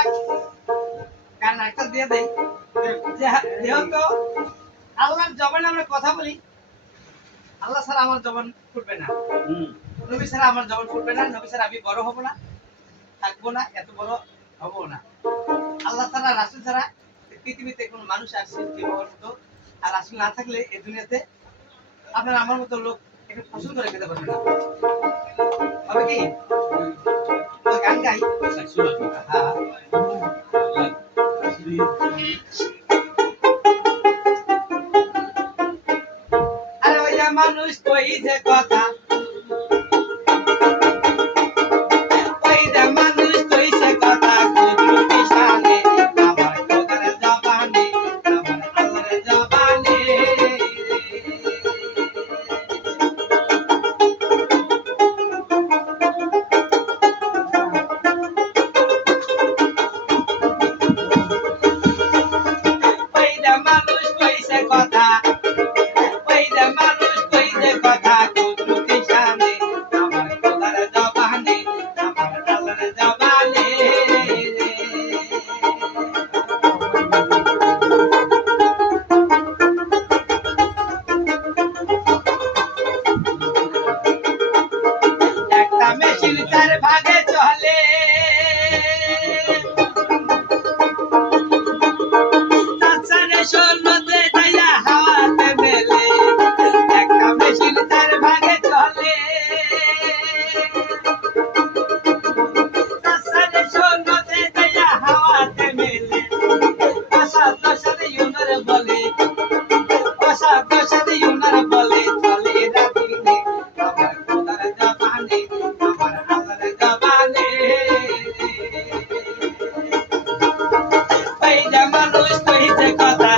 যাক কারণ একটা দিয়ে দেই যে যেহেতু আল্লাহর জবানে আমরা কথা বলি, আল্লাহ ছাড়া আমার জবান ফুটবে না, নবী ছাড়া আমার জবান ফুটবে না, নবী ছাড়া আমি বড় হব না, থাকবো না, এত বড় হব না। আল্লাহ ছাড়া রাসূল ছাড়া পৃথিবীতে কোনো মানুষ আর সৃষ্টি হওয়ার মতো, আর রাসূল না থাকলে এই দুনিয়াতে আপনার আমার মতো লোক একটু পছন্দ করে খেতে পারবে না। হবে কি? তো গান গাই। হ্যাঁ। আরে ওই যে মানুষ কই যে কথা, ওই যে মানুষ কই যে কথা, কুদরতি শানে আমার খোদার জবানে, আমার আল্লাহর জবানে। ওই যে মানুষ কই যে কথা, ওই যে মানুষ কই যে কথা, কুদরতি শানে আমার খোদার জবানে, আমার আল্লাহর জবানে। একটা মেশিন চার ভাগে চলে, তাছাড়া শূন্যতে যাইয়া হাওয়াতে মেলে। একটা মেশিন চার ভাগে চলে, তাছাড়া শূন্যতে যাইয়া হাওয়াতে মেলে। অসাধ্য সাথে ইউনার বলে, অসাধ্য সাথে ইউনার বলে, চলে রাতিনে আমার খোদার জবানে, আমার আল্লাহর জবানে। ওই যে মানুষ কইছে কথা,